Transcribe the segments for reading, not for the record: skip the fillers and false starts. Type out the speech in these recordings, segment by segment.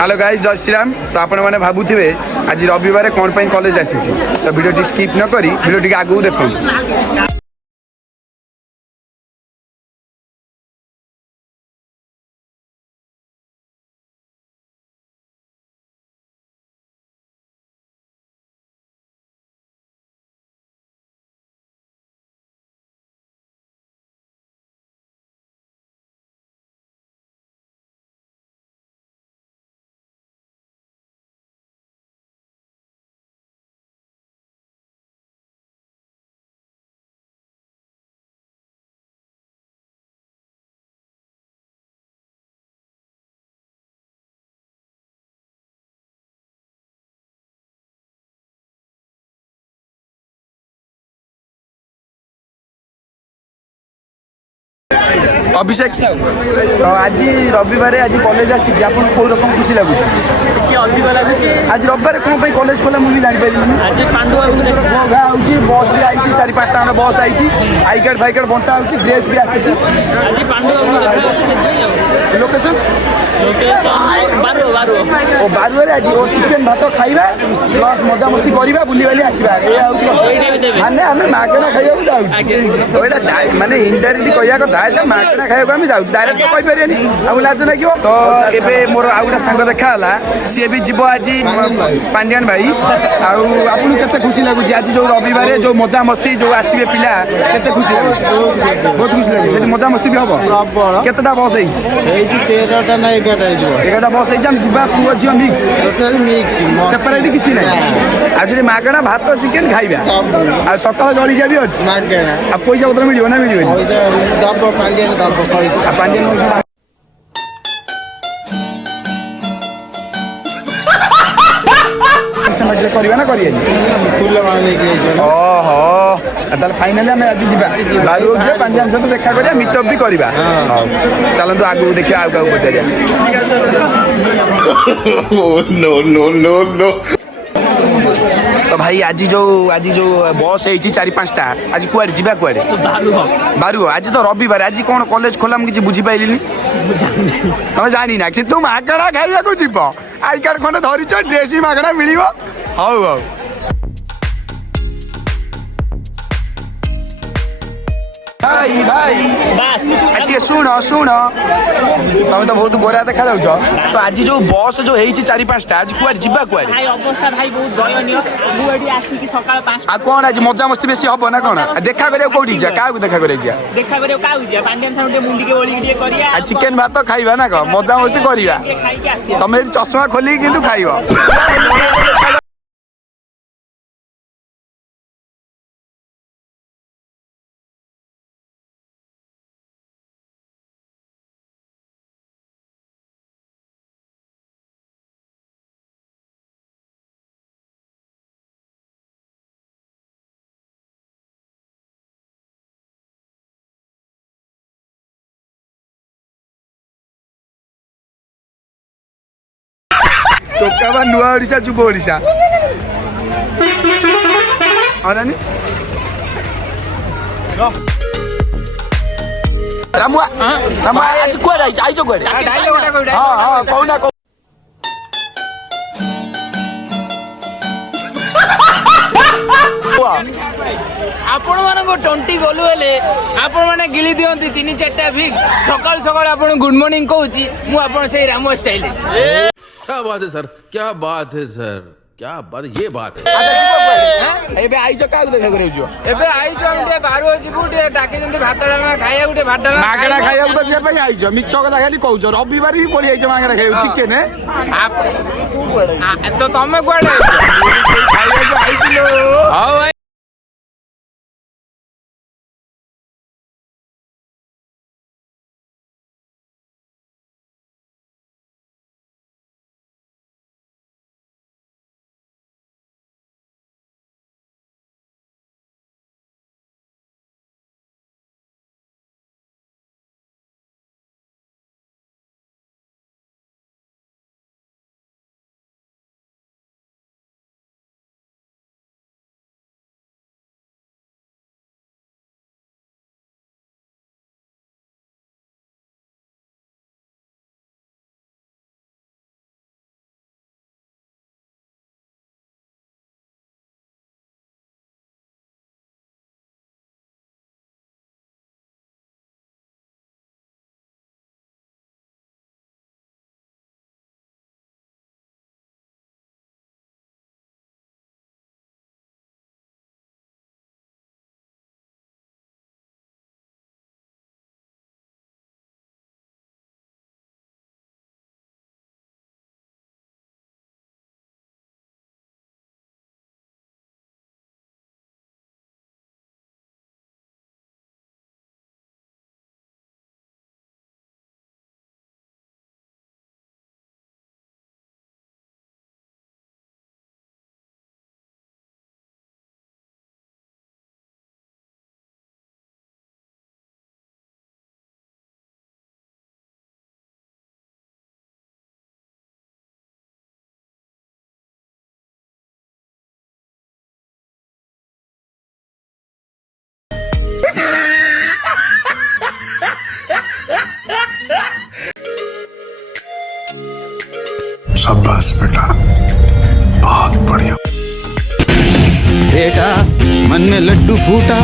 Hello guys जय श्री राम। तो आपण मैंने भावुवे आज रविवार कौन पर कॉलेज आसी तो वीडियो स्किप न करी वीडियो आगू देखो। अभिषेक साहू तो आज रविवार आज कॉलेज आसिक आपन को रकम खुशी लगुच अधिक लगुच आज रविवार कौन पे कॉलेज खोला मुझे जानी आज पांडु मो गाँ हूँ बस भी आई 4-5 टा बस आई आई कार्ड फाई कार्ड बंटा हो ड्रेस भी आसी आज पांडु लोकेशन बारु ओ बारुआरे आज ओ चिकेन भात खाइबा प्लस मजा मस्ती करबा बुली बाली आसीबा माने हमें मागना खाइबा जाऊ तो एटा माने इनडायरेक्टली कहया कथा एटा मागना खाइबा हम जाऊ डायरेक्ट कहि परियानी हम लाज लागियो तो एबे मोर आउडा संग देखा हला सी भी जीवो आज पांड्यान भाई आउ आपन केते खुशी लागु आज जो रविवार जो मजा मस्ती जो आसीबे पिला केते खुशी लागु बहुत खुशी लागु सेठी मजा मस्ती भी हबो केतेटा बस हेई 13 टा ना 11 टा जीवो 11टा बस हेई हम जीवा पुओ जियो मिक्स टोटल मिक्स सेपरेट किछि नै आज मागणा भात चिकेन खाइबा आ सकाळ जळिया भी अछि मागणा आ पैसा उतर मिलियो ना मिलियो पैसा दब पांडियन दब कहि आ पांडियन मजा करवा ना करिए फुल माने के ओहो ताले फाइनली हम आज जीवा बारू जे पांडियन सहित देखा करिया मीटअप भी करबा चलंतु आगु देखिया आगु आगु पछारिया नो नो नो नो। तो भाई आज जो बस है 4-5 टा आज कुआडे जीवा कुआडे बारू आज तो रविवार आज कौन कॉलेज खोला मुझे बुझी पाइलिनी हम जानी ना कि तुम मागणा खाइया को जीव आई कार्ड खंडे धरिछ ड्रेस भी मागणा मिलिबो हौ हौ भाई भाई बस शुण शुण तुम तो बहुत गोरा देखा जाऊ तो आज जो बस जो है 4-5 टा आज कुआडे जीवा कुआडे भाई अवस्था भाई बहुत दयनीय मु एडी आसी कि सकाळ 5 आ कोन आज मजा मस्ती बेसी हबो ना कोन देखा करिया कोठी जा का देखा करिया जा देखा करियो का हुजिया पांडियन साउंड मुंडी के ओली के करिया आ चिकेन भात खाइबा ना को मजा मस्ती करिया खाई के आसी तमे चश्मा खोली किंतु खाइबो। टोका नुआ ओडिशा जुब ओडिशा अनानी रामुआ रामुआ आज कोड आइजो कोड डायलॉग कोड हां हां कोना को आपण मानको 20 गलु हेले आपण माने गिली दियंती 3-4टा फिक्स सकाळ सकाळ आपण गुड मॉर्निंग कहूची मु आपण से रामो स्टाइलिश क्या बात है सर, क्या बात है सर, क्या बात ये बात है। एबे आइजो का देखा करे जो एबे आइजो हम जे बारो जिबु जे डाके जंती भात डालमा खाइया गुटे भात डालमा मागणा खाइया तो जे भाई आइजो मिछ कथा खाली कहउजो रविवार भी पड़ी आइजो मागणा खाइयो चिकेन आप तो तमे कोडे खाइया जो आइसिलो हां लड्डू फूटा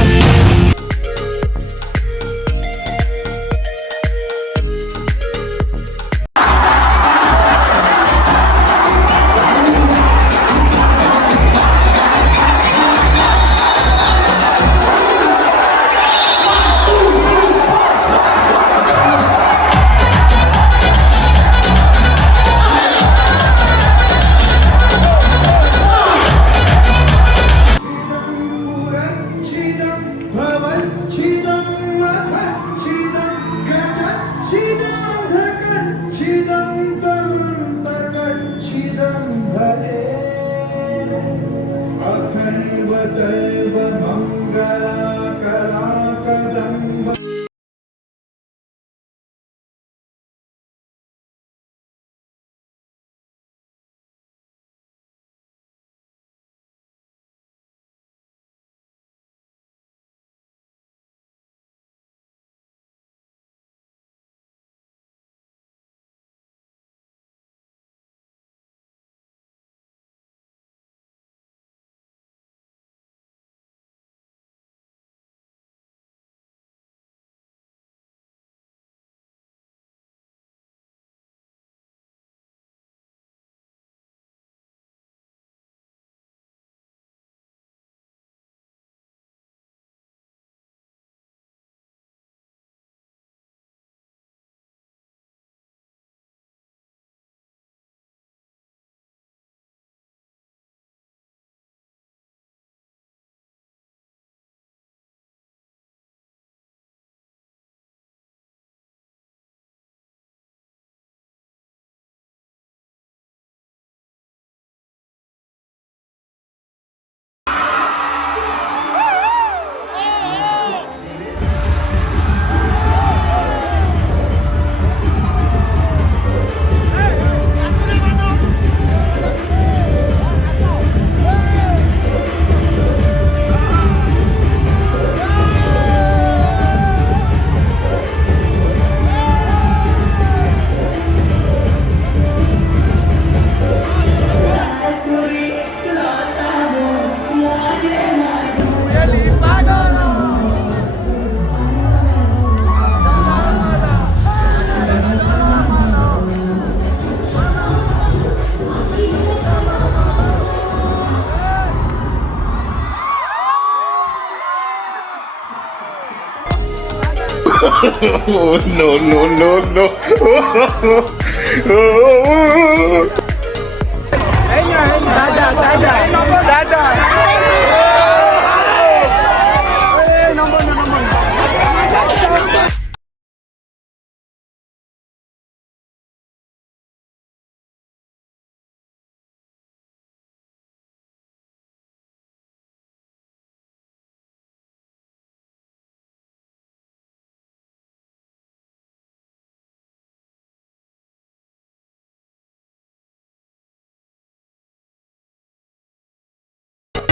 Oh, no, no, no, no.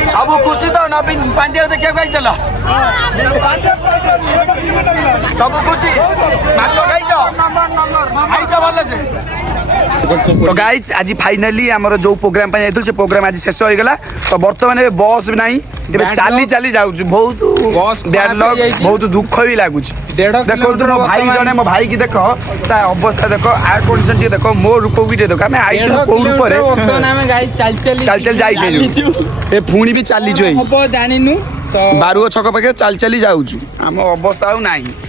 सब खुशी तो नवीन पांड्या देखा सब खुशी माछ खाइछ भल से तो गाइस आज फाइनली आमर जो प्रोग्राम पे जाइथु से प्रोग्राम आज शेष हो गला तो वर्तमान ए बस भी नहीं एबे चाली चाली जाउछ बहुत बैड लक बहुत दुख भी लागुछ देखो तो भाई जने मो भाई की देखो ता अवस्था देखो आ कंडीशन की देखो मो रूप भी देखो हमें आई को ऊपर है वर्तमान हमें गाइस चल जाई छै ए फुणी भी चाली जोई हबो जानिनु तो बारुओ छक पाके चल चली जाउछु हम अवस्था नहीं